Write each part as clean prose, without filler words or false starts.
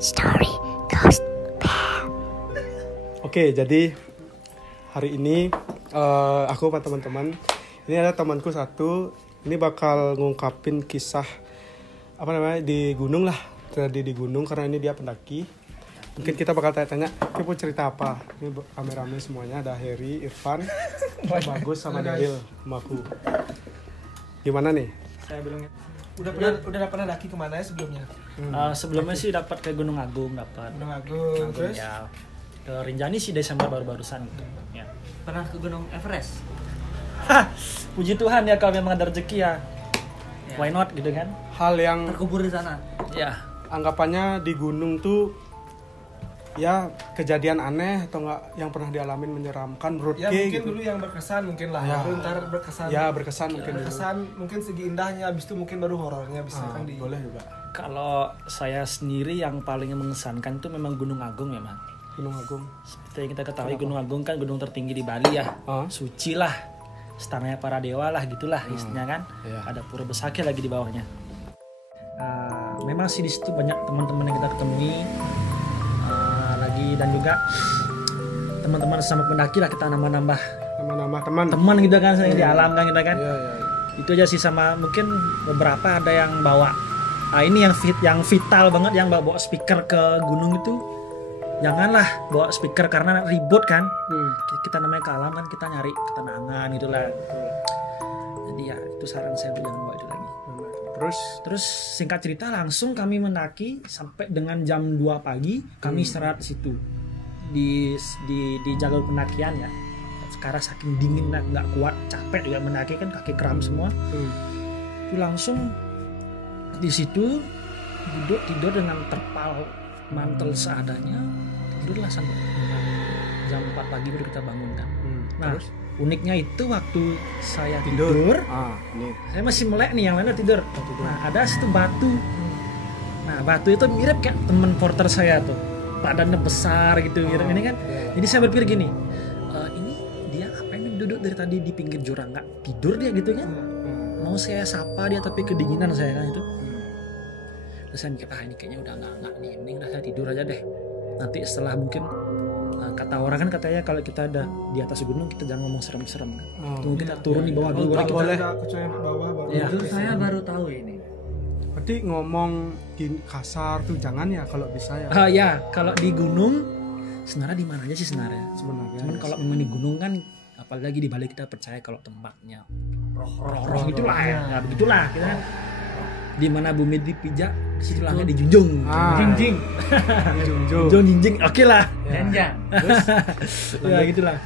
Story Ghost Bear. Oke, jadi hari ini aku sama teman-teman, ini ada temanku satu, ini bakal ngungkapin kisah di gunung lah, terjadi di gunung karena ini dia pendaki. Mungkin kita bakal tanya-tanya, kita mau cerita apa? Ini rame-rame semuanya, ada Heri, Irfan, Bagus sama Daryl sama aku. Gimana nih? Saya belum. Udah pernah daki kemana ya sebelumnya? Sebelumnya sih dapat ke Gunung Agung, Gunung Agung, terus ya. Ke Rinjani sih Desember baru-barusan gitu. Ya. Pernah ke Gunung Everest? Puji Tuhan ya kalau memang ada rezeki ya. Why not gitu kan? Hal yang Terkubur di sana. Ya. anggapannya di gunung tuh ya kejadian aneh atau enggak yang pernah dialamin menyeramkan menurut ya Ki, mungkin gitu. dulu yang berkesan mungkin lah. Ya. Baru ntar berkesan. Ya berkesan mungkin dulu. Berkesan mungkin segi indahnya, habis itu mungkin baru horornya bisa kan di. Boleh juga. Kalau saya sendiri yang paling mengesankan itu memang Gunung Agung memang. Gunung Agung. Seperti yang kita ketahui Gunung Agung kan gunung tertinggi di Bali ya. Suci lah. Istananya para dewa lah gitulah istilahnya kan. Iya. Ada pura besakih lagi di bawahnya. Memang sih di situ banyak teman-teman yang kita ketemui lagi, dan juga teman-teman sama pendaki lah, kita nambah-nambah teman gitu kan di alam kan kita kan. Iya. Itu aja sih, sama mungkin beberapa ada yang bawa ini yang vital banget, yang bawa speaker ke gunung itu. Janganlah bawa speaker karena ribut kan. Kita namanya ke alam kan, kita nyari ketenangan gitulah. Jadi ya itu saran saya, jangan bawa itu lagi. Terus singkat cerita langsung kami mendaki sampai dengan jam 2 pagi kami istirahat di situ di jalur pendakian ya. Sekarang saking dingin nggak kuat, capek juga mendaki kan, kaki kram semua. Itu langsung di situ tidur dengan terpal mantel seadanya, tidurlah sampai jam 4 pagi baru kita bangun kan. Nah, terus uniknya itu waktu saya tidur, saya masih melek nih, yang lainnya tidur. Nah, ada situ batu. Nah, batu itu mirip kayak temen porter saya tuh, badannya besar gitu, mirip ini kan. Jadi saya berpikir gini, ini dia apa ini duduk dari tadi di pinggir jurang, nggak tidur dia gitu kan? Mau saya sapa dia tapi kedinginan saya kan itu. Terus saya mikir, ini kayaknya udah nggak nih, mending udah saya tidur aja deh. Nanti setelah mungkin kata orang kan katanya kalau kita ada di atas gunung kita jangan ngomong serem-serem. Tunggu kita turun di bawah dulu baru kita boleh. Itu saya baru tahu ini. Berarti ngomong kasar tuh jangan ya kalau bisa ya. Ya, kalau di gunung sebenarnya di mana aja sih sebenarnya. Cuman kalau memang di gunung kan, apalagi di Bali kita percaya kalau tempatnya roh gitulah ya. Begitulah kita kan. Di mana bumi dipijak, di situ langit dijunjung. Jinjing. Oke lah. Janjang. Terus ya gitulah.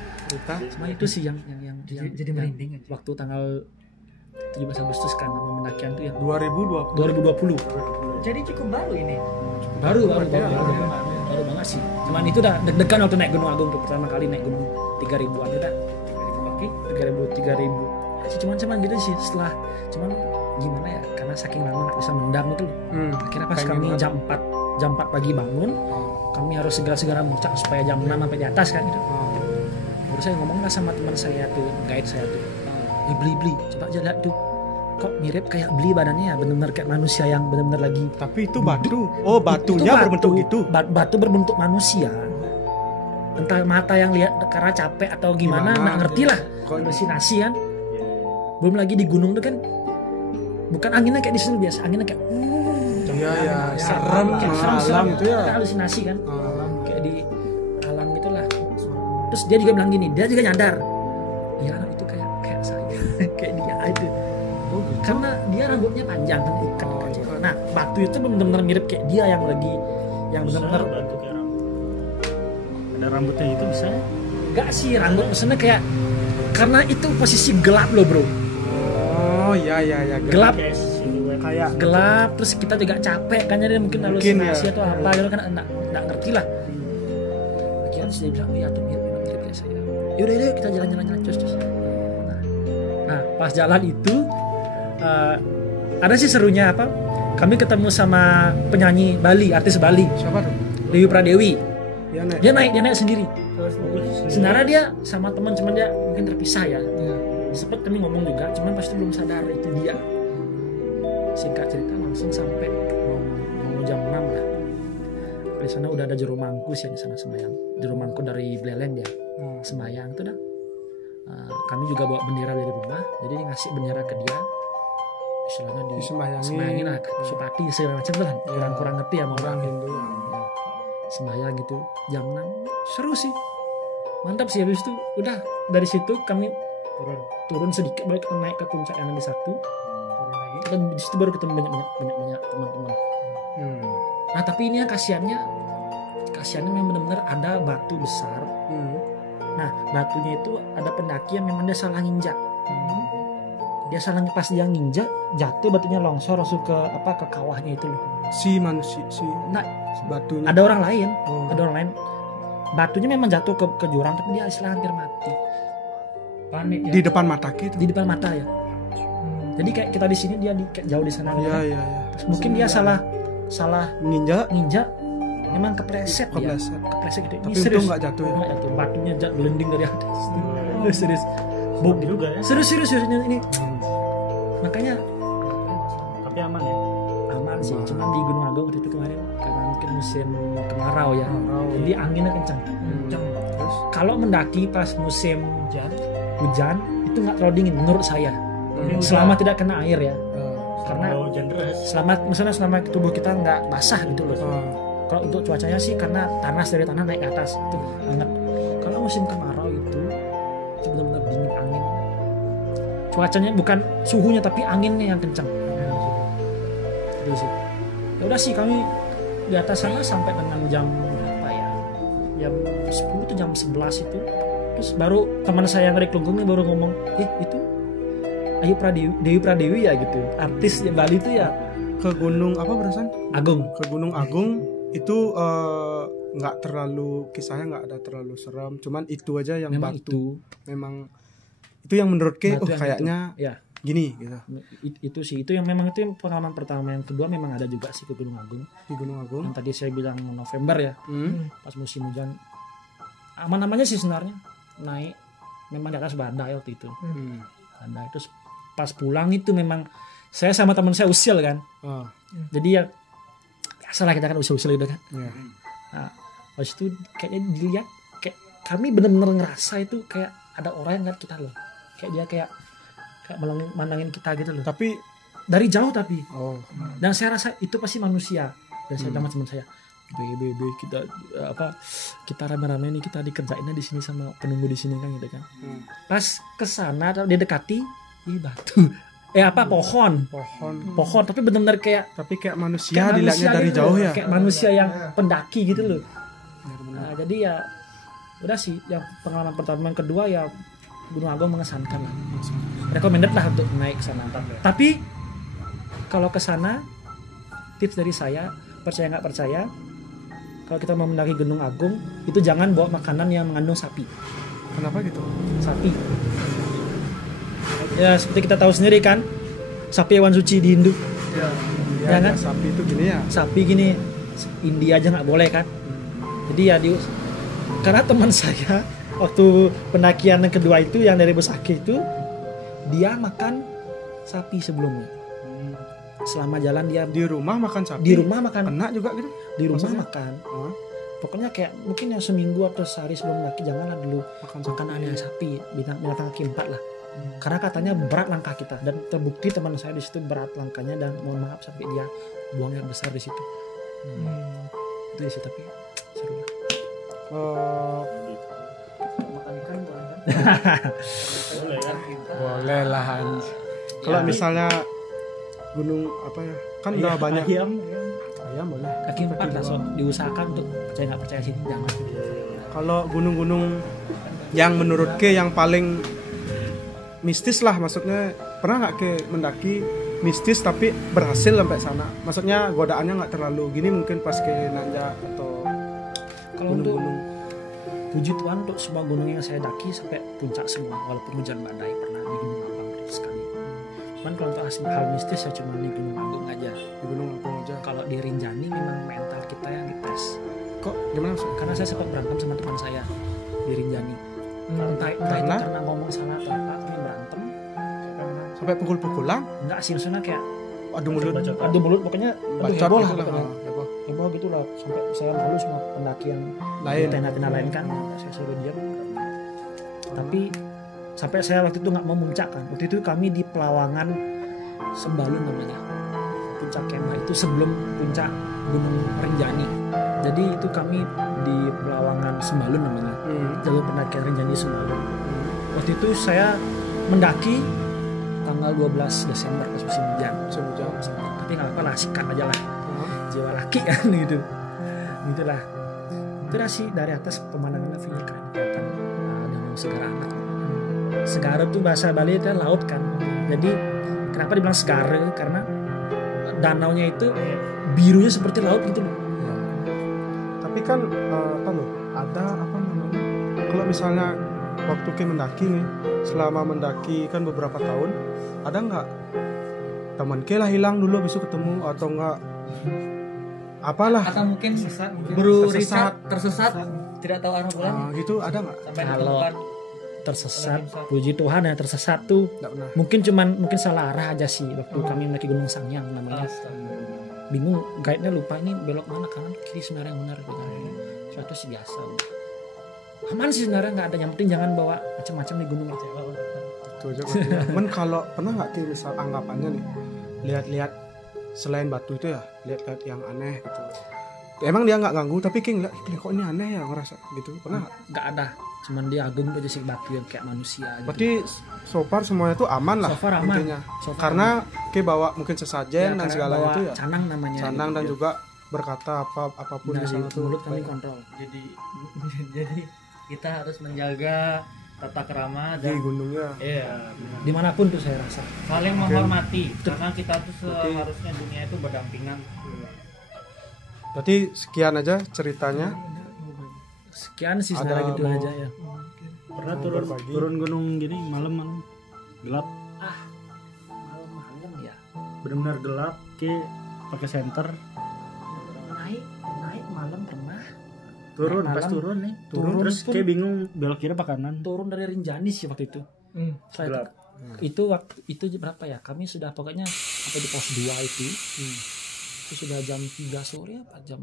Cuma itu sih yang Jadi merinding aja. Waktu tanggal 17 Agustus kan pendakian itu ya 2020. Jadi cukup baru ini. Baru banget sih. Cuman itu udah deg-degan waktu naik Gunung Agung tuh, pertama kali naik gunung 3000-an kita. Oke, 3000. Cuman gitu sih, setelah gimana ya, karena saking lama nggak bisa mendam itu. Akhirnya pas kami jam 4 pagi bangun, kami harus segera muncak supaya jam 6 sampai di atas kan gitu. Baru saya ngomong lah sama teman saya tuh, guide saya tuh, beli coba aja lihat tuh, kok mirip kayak beli badannya ya, benar-benar kayak manusia yang benar-benar lagi. Tapi itu batu. Batunya berbentuk gitu. Batu berbentuk manusia. Entah mata yang lihat karena capek atau gimana nggak ngerti lah. Halusinasi kan. Belum lagi di gunung tuh kan, bukan anginnya kayak di sini biasa, anginnya kayak serem alam itu ya. Halusinasi kan, kayak di alam gitulah. Terus dia juga bilang gini, dia juga nyadar, ya itu kayak saya, kayak dia itu. Karena dia rambutnya panjang kan, ikan. Nah, batu itu benar-benar mirip kayak dia yang benar-benar ada rambutnya itu bisa. Enggak sih, rambut maksudnya kayak, karena itu posisi gelap loh bro. Iya gelap. Kayak gelap, terus kita juga capek kan, jadi mungkin halusinasi atau apa gitu kan, enggak ngerti lah. Akhirnya dia bilang, iya tuh mirip kayak saya. Yaudah kita jalan-jalan terus. Nah, pas jalan itu ada sih serunya apa? Kami ketemu sama penyanyi Bali, artis Bali. Siapa tuh? Dewi Pradewi. Dia naik sendiri. Sebenarnya dia sama teman, cuman dia mungkin terpisah ya. Sempet kami ngomong juga, cuman pasti belum sadar itu dia. Singkat cerita langsung sampai mau jam 6 lah. sampai sana udah ada juru mangku sih di sana sembahyang. Juru mangku dari Beleleng dia sembahyang tuh dah. Kami juga bawa bendera dari rumah, jadi dia ngasih bendera ke dia. Istilahnya sembayangin lah, supati segala macam tuh kan. Kurang ngerti ya mau orang Hindu. sembahyang gitu jam 6. Seru sih, mantap sih. Habis itu udah dari situ kami turun sedikit, baru kita naik ke puncak yang lebih satu. Kita di situ baru ketemu banyak teman-teman. Nah tapi ini yang kasihannya memang benar-benar ada batu besar. Nah batunya itu ada pendaki yang memang dia salah nginjak. Dia salah, pas dia nginjak jatuh batunya longsor langsung ke kawahnya itu loh. Si manusia Nah batunya. ada orang lain, batunya memang jatuh ke jurang tapi dia istilah hampir mati. Panik ya. Di depan mata kita. Di depan mata ya. Jadi kayak kita di sini dia jauh di sana. Iya. Mungkin dia salah Ninja. memang kepleset gitu. Tapi Ini serius. untung nggak jatuh ya. Nggak jatuh. Batunya gelending dari atas. Serius. Buk juga ya. Serius ini. Makanya Tapi aman ya. aman sih. Cuman di Gunung Agung waktu itu kemarin karena mungkin musim kemarau ya. Jadi anginnya kencang. Terus Kalau mendaki pas musim hujan itu nggak terlalu dingin menurut saya. Selama tidak kena air ya. Karena Hujan deras. selama tubuh kita nggak basah gitu loh. Kalau untuk cuacanya sih karena panas dari tanah naik ke atas itu banget. Kalau musim kemarau itu benar-benar dingin, angin. Cuacanya bukan suhunya tapi anginnya yang kencang. Itu sih. Ya udah sih kami di atas sana sampai dengan jam berapa ya? Jam 10 tuh jam 11 itu. Terus baru teman saya yang dari Klungkung ini baru ngomong, itu Dewi Pradewi ya gitu. Artis ya Bali itu ya ke gunung apa berasan? Agung. Ke Gunung Agung itu nggak terlalu, kisahnya nggak ada terlalu seram. Cuman itu aja yang Memang batu. Memang itu yang menurut Ke Batu yang kayaknya itu. Ya. gini gitu. Itu sih, itu yang memang itu yang pengalaman pertama. Yang kedua memang ada juga sih ke Gunung Agung. Di Gunung Agung. Yang tadi saya bilang November ya, pas musim hujan. Aman-amannya sih sebenarnya. Naik memang di atas badai waktu itu. Badai. Terus pas pulang itu memang saya sama teman saya usil kan. Jadi ya biasalah kita kan usil-usil gitu kan. Nah, pas itu kayaknya dilihat kayak kami benar-benar ngerasa itu kayak ada orang yang ngeliat kita loh. Kayak dia kayak mandangin kita gitu loh. Tapi dari jauh tapi. Dan dan saya rasa itu pasti manusia. Dan saya bilang sama teman saya, "Bebe, kita rame-rame nih, kita dikerjainnya di sini sama penunggu di sini kan gitu kan." Pas kesana dia dekati, batu. Pohon, tapi benar-benar kayak manusia dilihatnya dari gitu jauh loh. ya. Kayak manusia yang pendaki gitu loh. Nah, jadi ya udah sih, yang pengalaman pertama. Yang kedua ya Gunung Agung mengesankan lah. Recommended lah untuk naik ke sana. Tapi kalau ke sana tips dari saya, percaya nggak percaya, kalau kita mau mendaki Gunung Agung itu jangan bawa makanan yang mengandung sapi. Kenapa gitu? Sapi. Ya seperti kita tahu sendiri kan, sapi hewan suci di Hindu. Ya kan? Sapi itu gini ya. Sapi gini, India aja nggak boleh kan. Jadi ya karena teman saya waktu pendakian yang kedua itu yang dari Bosake itu, dia makan sapi sebelumnya. Selama jalan dia Di rumah makan sapi. di rumah makan, Enak juga gitu. di rumah maksudnya? makan. Pokoknya kayak mungkin yang seminggu atau sehari sebelum mendaki janganlah dulu makan ada sapi, binatang kaki 4 lah. Karena katanya berat langkah kita, dan terbukti teman saya di situ berat langkahnya, dan mohon maaf sampai dia buang air besar di situ. Itu sih, tapi seru lah. Makan ikan boleh kan? Boleh lah. Kalau misalnya gunung apa ya? Kan udah banyak. Ayam boleh. Kaki 4 lah, so diusahakan untuk percaya nggak percaya sini jangan. Kalau gunung-gunung yang menurut Ke yang paling mistis lah, maksudnya pernah nggak Ke mendaki mistis tapi berhasil sampai sana? Maksudnya godaannya nggak terlalu gini, mungkin pas Ke nanjak atau Kalau untuk gunung-gunung. puji Tuhan untuk semua gunung yang saya daki sampai puncak semua, walaupun hujan badai pernah di Gunung Agung sekali. Cuman kalau untuk hal mistis ya cuma di Gunung Agung aja. Di Gunung Agung aja. Kalau di Rinjani memang mental kita yang dites. Kok gimana maksudnya? Karena saya sempat berantem sama teman saya di Rinjani. Entah itu karena ngomong salah atau apa, kami berantem. Sampai pukul-pukulan? Enggak sih, maksudnya kayak Adu mulut. adu mulut, pokoknya adu Bacot heboh lah gitu lah. pokoknya. Heboh. heboh gitulah sampai saya malu sama pendaki yang Lain. tenda-tenda lain kan saya suruh diam. Tapi sampai saya waktu itu nggak mau muncak kan. Waktu itu kami di Pelawangan Sembalun namanya. Puncak kemah itu sebelum puncak Gunung Rinjani. Jadi itu kami di Pelawangan Sembalun namanya. Jalur pendakian Rinjani Sembalun. Waktu itu saya mendaki tanggal 12 Desember pas musim hujan. Tapi nggak apa-apa lah, sikat aja lah. Jiwa laki kan gitu. Gitulah. Itu dah sih dari atas pemandangannya feeling keren kelihatan. Danau Segara Anak. Segara tuh bahasa Bali itu laut kan. Jadi kenapa dibilang segara? Karena danaunya itu birunya seperti laut gitu loh. Tapi kan apa loh, ada apa namanya? Kalau misalnya waktu kita mendaki nih, selama mendaki kan beberapa tahun, ada nggak teman kita hilang dulu besok ketemu atau enggak apalah Atau mungkin sesat, Tersesat. Richard tersesat, tidak tahu arah pulang gitu, ada nggak? sampai Kalau ditemukan. tersesat, puji Tuhan ya tersesat tuh. Nggak pernah. Mungkin salah arah aja sih waktu kami mendaki Gunung Sangyang namanya. Bingung guide-nya lupa ini belok mana kanan kiri sebenarnya yang benar gitu. Suatu sih biasa. Aman sih sebenarnya nggak ada, yang penting jangan bawa macam-macam di gunung aja. Itu aja. Men kalau pernah nggak Ki, misal anggapannya nih, lihat-lihat selain batu itu ya, lihat-lihat yang aneh gitu. Emang dia nggak ganggu, tapi King lihat kok ini aneh ya ngerasa gitu. Pernah nggak? Nggak ada, cuman dia agung aja sih batu yang kayak manusia gitu. Berarti so far semuanya tuh aman lah. So far aman. Intinya. So far Karena Ki bawa mungkin sesajen dan karena segala bawa itu ya. canang namanya. Canang dan juga berkata apapun di dari sana tuh. mulut kami kontrol. Jadi kita harus menjaga tata krama Di dan gunungnya. Dimanapun tuh saya rasa. saling menghormati karena kita tuh seharusnya dunia itu berdampingan. Berarti sekian aja ceritanya. Sekian sih Ada sebenarnya gitu mau- aja ya. Pernah berbagi. turun gunung gini malam gelap, Malam-malam ya. benar-benar gelap ke pakai senter, Naik malam pernah. turun Naik pas malam. turun nih Turun terus pun- kayak bingung belok kiri apa kanan. Turun dari Rinjani sih waktu itu. Setelah Gelap. itu waktu itu berapa ya? Kami sudah pokoknya sampai di pos 2 itu. Itu sudah jam 3 sore apa jam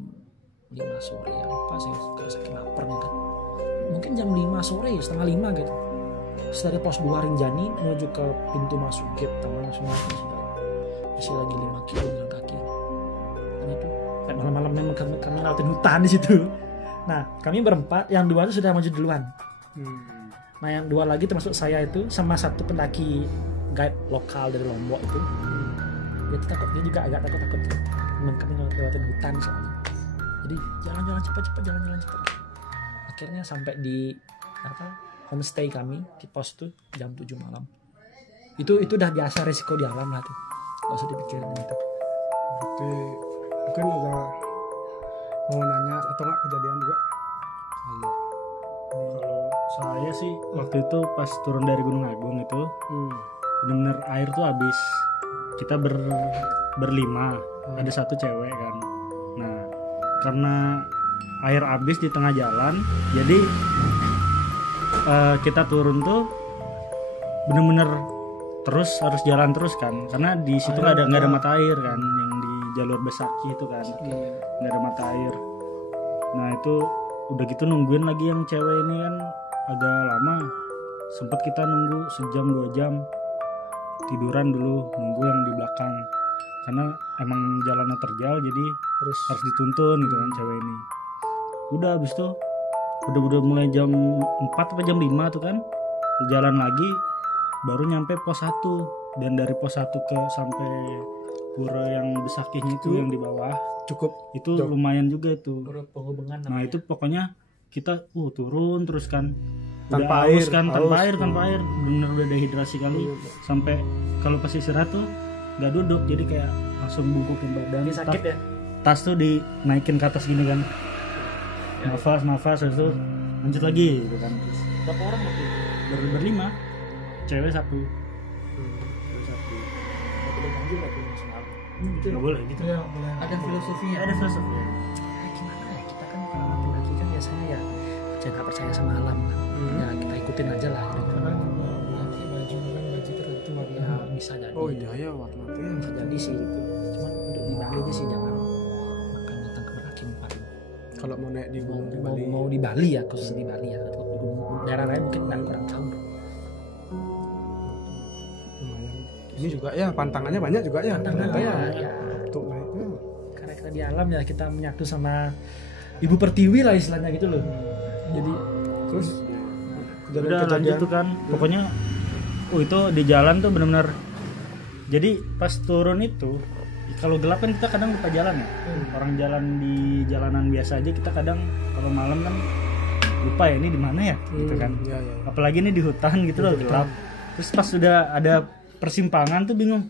5 sore ya, lupa saya karena saking laparnya kan. Mungkin jam 5 sore ya, setengah 5 gitu. Terus dari pos 2 Rinjani menuju ke pintu masuk gate Taman Nasional itu sudah masih lagi 5 kilo jalan kaki. Dan itu kayak malam-malam memang kami ngelewatin hutan di situ. Nah, kami berempat, yang dua itu sudah maju duluan. Nah, yang dua lagi termasuk saya itu sama satu pendaki guide lokal dari Lombok itu. Dia tuh takut, dia juga agak takut tuh. Memang kami ngelewatin hutan soalnya. Jadi jalan-jalan cepat, jalan-jalan cepat. Akhirnya sampai di homestay kami di pos tuh jam 7 malam. Itu udah biasa resiko di alam lah tuh. Gak usah dipikirin gitu. Berarti mungkin ada mau nanya atau nggak kejadian juga? Kalau saya sih waktu itu pas turun dari Gunung Agung itu benar-benar air tuh habis. Kita berlima, ada satu cewek kan. Nah, karena air habis di tengah jalan, jadi kita turun tuh bener-bener terus harus jalan terus kan, karena di situ nggak ada mata air kan, yang di jalur Besaki itu kan nggak ada mata air. Nah itu udah gitu nungguin lagi yang cewek ini kan agak lama, sempat kita nunggu sejam 2 jam, tiduran dulu nunggu yang di belakang karena emang jalannya terjal jadi harus dituntun gitu kan cewek ini. Udah habis tuh udah mulai jam 4 atau jam 5 tuh kan jalan lagi baru nyampe pos 1, dan dari pos 1 ke sampai pura yang Besakihnya itu yang di bawah Cukup itu jauh. lumayan juga itu. Penghubungan Nah itu pokoknya kita turun terus kan Tanpa udah haus air, kan, haus. tanpa air bener udah dehidrasi kali, sampai kalau pas istirahat tuh nggak duduk jadi kayak langsung bungkukin badan. Ini sakit ya? Tas tuh dinaikin ke atas gini kan, nafas terus tuh lanjut lagi gitu kan. Berapa orang waktu itu? Berlima, cewek satu. Nggak boleh gitu. Ada filosofinya. Ada filosofi. Gimana ya, kita kan kalau pendaki kan biasanya ya percaya nggak percaya sama alam kan. Ya kita ikutin aja lah gitu. Baju tertentu warna. Ya bisa jadi. Oh iya ya warna tuh ya. Bisa jadi sih gitu. Cuman untuk di Bali aja sih jangan makan datang ke kalau mau naik di gunung di mau, Bali. mau di Bali ya, khusus di Bali ya. Atau di daerah lain mungkin kurang tahu. Lumayan. Ini juga ya pantangannya banyak juga ya. Ternyata ya. Ya. Untuk naik. Karena kita di alam ya, kita menyatu sama Ibu Pertiwi lah istilahnya gitu loh. Jadi Terus Udah lanjut tuh kan, pokoknya itu di jalan tuh benar-benar. Jadi pas turun itu, kalau gelap kan kita kadang lupa jalan ya. Orang jalan di jalanan biasa aja kita kadang kalau malam kan lupa ya ini di mana ya, gitu kan. Ya, ya. Apalagi ini di hutan gitu loh, gelap. Terus pas sudah ada persimpangan tuh bingung.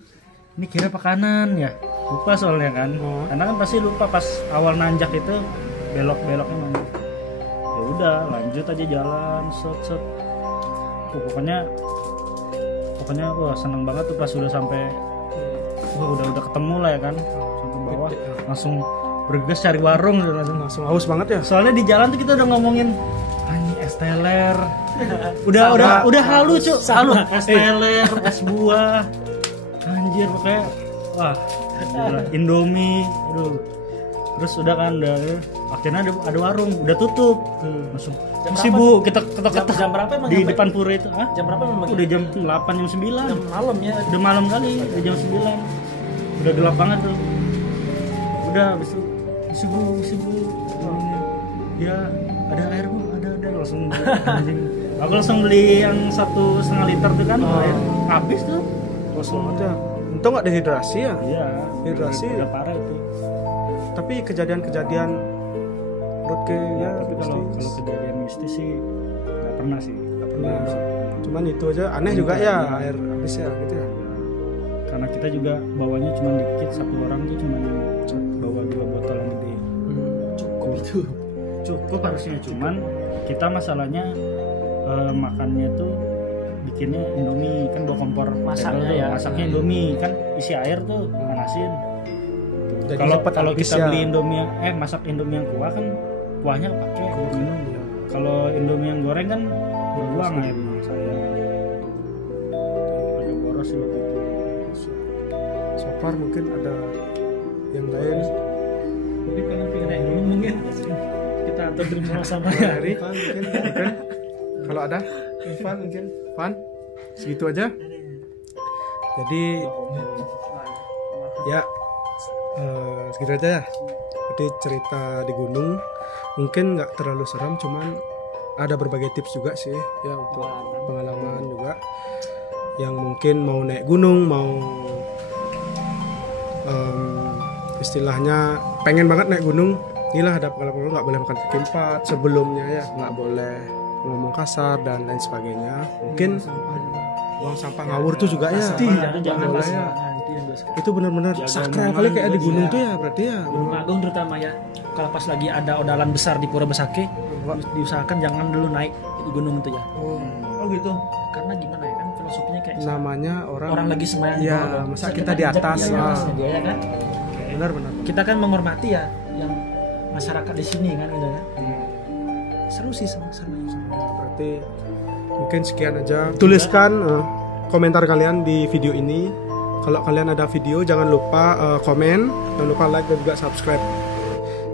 Ini kiri apa kanan ya? Lupa soalnya kan. Karena kan pasti lupa pas awal nanjak itu belok-beloknya mana. Ya udah, lanjut aja jalan, set. Pokoknya wah seneng banget tuh pas sudah sampai udah ketemu lah ya kan. Sampai bawah langsung bergegas cari warung gitu, Langsung haus banget ya. soalnya di jalan tuh kita udah ngomongin anjing es teler. udah halu Cuk. Halu es teler, es buah. Anjir pokoknya wah, gila. Indomie. Aduh. Terus udah kan akhirnya ada warung udah tutup. Langsung sibuk kita ketok-ketok jam berapa emang di nyampe? depan pura itu. Hah? jam berapa memang? Udah jam 8 jam 9. Jam malam ya. Udah malam kali, udah jam 9. Udah gelap banget tuh. Udah habis itu sibuk. Ya, ada air Bu, ada langsung anjing. Aku langsung beli yang 1,5 liter tuh kan, air habis tuh. Haus banget ya. Untung nggak dehidrasi ya. Iya, Dehidrasi. udah parah itu. Tapi kejadian-kejadian menurut ke ya Tapi kalau mistis. kejadian mistis sih nggak pernah sih. Nggak pernah. Cuman itu aja aneh juga ya air habis ya gitu ya. Karena kita juga bawanya cuma dikit, satu orang tuh cuma bawa 2 botol yang gede. Cukup itu. Cukup harusnya, cuman kita masalahnya makannya tuh bikinnya Indomie kan bawa kompor Masaknya tuh, ya. masaknya Indomie kan isi air tuh panasin. Jadi Kalau cepet kalau habis kita ya. beli Indomie masak Indomie yang kuah kan kuahnya pakai minum. Kalau Indomie yang goreng kan dibuang airnya saya. Agak boros sih waktu itu. So far mungkin ada yang lain. Tapi kalau pengen naik dulu mungkin kita atur dulu sama Hari mungkin. Kalau ada Ivan mungkin Van segitu aja. Jadi ya segitu aja ya. Jadi cerita di gunung mungkin nggak terlalu seram, cuman ada berbagai tips juga sih ya untuk pengalaman juga yang mungkin mau naik gunung, mau istilahnya pengen banget naik gunung. Inilah ada pengalaman, nggak boleh makan kaki 4 sebelumnya ya, nggak boleh ngomong kasar dan lain sebagainya. Mungkin buang sampah ngawur tuh juga ya. jangan boleh pas ya. nanti yang Itu benar-benar sakral kali kayak di gunung tuh ya berarti ya. Gunung Agung terutama ya, kalau pas lagi ada odalan besar di Pura Besaki diusahakan jangan dulu naik di gunung itu ya. Oh Gitu. Karena gimana ya kan filosofinya kayak namanya orang lagi semayang di ya, bawah. masa Terus kita di injak atas, dia, atasnya dia ya kan. benar-benar. Kita kan menghormati ya yang masyarakat di sini kan gitu ya. Seru sih seru. Berarti mungkin sekian aja. Tuliskan komentar kalian di video ini. Kalau kalian ada video jangan lupa komen, jangan lupa like dan juga subscribe.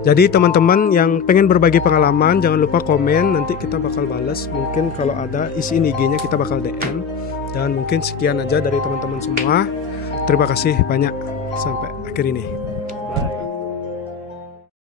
Jadi teman-teman yang pengen berbagi pengalaman jangan lupa komen, nanti kita bakal balas. Mungkin kalau ada isiin IG-nya kita bakal DM. Dan mungkin sekian aja dari teman-teman semua. Terima kasih banyak sampai akhir ini.